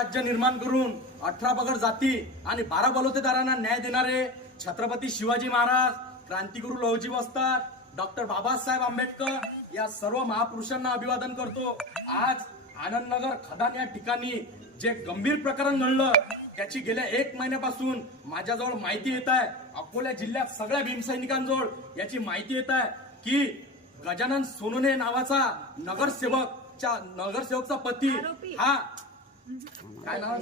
राज्य निर्माण करून 18 पगड जाती आणि 12 बलुतेदारांना न्याय देणारे छत्रपती शिवाजी महाराज, क्रांतिगुरु लौजी वस्ताद, डॉक्टर बाबासाहेब आंबेडकर या सर्व महापुरुषांना अभिवादन करतो। आज आनंदनगर खदान या ठिकाणी जे गंभीर प्रकरण घडलं त्याची गेल्या 1 महिन्यापासून माझ्याजवळ माहिती येत आहे। अकोला जिल्ह्यात सगळ्या भीमसैनिकांजवळ याची माहिती येत आहे की गजानन सोनवणे नावाचा नगरसेवकचा पती हा काय नाव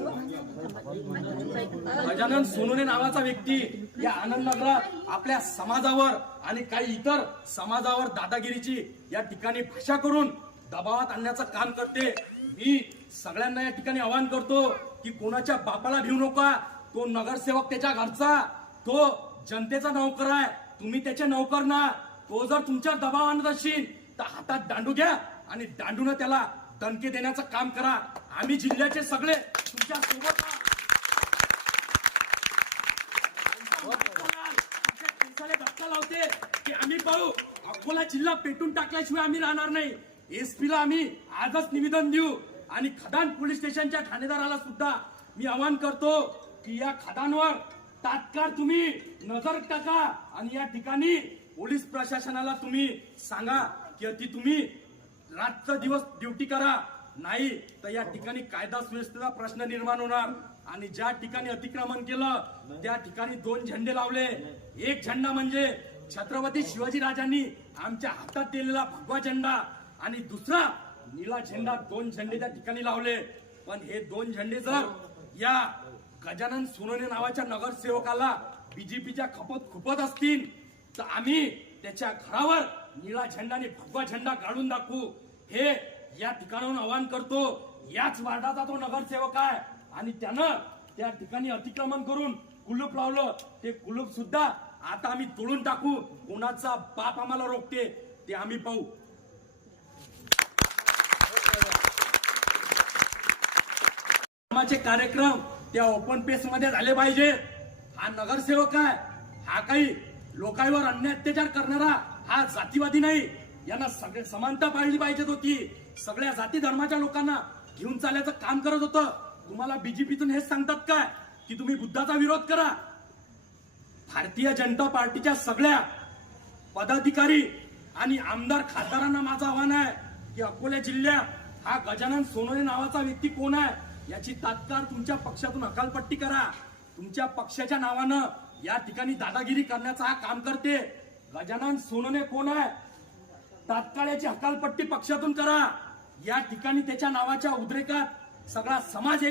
गजानन सोनवणे नावाचा व्यक्ती या आनंदनगरात आपल्या समाजावर आणि काही इतर समाजावर दादागिरीची या ठिकाणी भाषा करून दबावात आणण्याचं काम करते। मी सगळ्यांना या ठिकाणी आवाहन करतो की कोणाच्या बापाला भिवू नका। तो नगरसेवक त्याच्या घरचा, तो जनतेचा नौकर आहे, तुम्ही त्याचे नौकर ना। तो जर तुमच्या दबाव आणत असेल तर हातात दांडू घ्या आणि दांडून त्याला दणके देण्याचं काम करा। आम्ही जिल्ह्याचे सगळे तुमच्या सोबत धक्का लावते की आम्ही पाहू। अकोला जिल्हा पेटून टाकल्याशिवाय आम्ही राहणार नाही। एसपीला आम्ही आजच निवेदन देऊ आणि खदान पोलीस स्टेशनच्या ठाणेदाराला सुद्धा मी आवाहन करतो की या खदानवर तात्काळ तुम्ही नजर टाका आणि या ठिकाणी पोलीस प्रशासनाला तुम्ही सांगा की तुम्ही रात्र दिवस ड्युटी करा, नाही तर या ठिकाणी कायदा सुव्यवस्थेचा प्रश्न निर्माण होणार। आणि ज्या ठिकाणी अतिक्रमण केलं त्या ठिकाणी 2 झेंडे लावले। एक झेंडा म्हणजे छत्रपती शिवाजी राजांनी आमच्या हातात दिलेला भगवा झेंडा आणि दुसरा निळा झेंडा, 2 झेंडे त्या ठिकाणी लावले। पण हे 2 झेंडे जर या गजानन सोनवणे नावाच्या नगरसेवकाला बीजेपीच्या खपत खुपत असतील तर आम्ही त्याच्या घरावर निळा झेंडा आणि भगवा झेंडा काढून दाखवू, हे या ठिकाणाहून आवाहन करतो। याच वार्डाचा तो नगरसेवक आहे आणि त्यानं त्या ठिकाणी अतिक्रमण करून कुलूप लावलं। ते कुलूप सुद्धा आता आम्ही तोडून टाकू। कोणाचा बाप आम्हाला रोखते ते आम्ही पाहू। कार्यक्रम त्या ओपन पेस मध्ये झाले पाहिजे। हा नगरसेवक आहे, हा काही लोकांवर अन्याय अत्याचार करणारा हा जातीवादी नाही। यांना सगळे समानता पाळली पाहिजे होती। सगळ्या जाती धर्माच्या लोकांना घेऊन चालायचं काम करत होतं। तुम्हाला बीजेपीतून हेच सांगतात काय की तुम्ही बुद्धाचा विरोध करा? भारतीय जनता पार्टीच्या सगळ्या पदाधिकारी आणि आमदार खासदारांना माझं आव्हान आहे की अकोला जिल्ह्यात हा गजानन सोनवणे नावाचा व्यक्ती कोण आहे याची तात्काळ तुमच्या पक्षातून हकालपट्टी करा। तुमच्या पक्षाच्या नावानं या ठिकाणी दादागिरी करण्याचा हा काम करते। गजानन सोनवणे कोण आहे तात्काळ याची हकालपट्टी पक्षातून करा। या ठिकाणी त्याच्या नावाच्या उद्रेकात सगळा समाज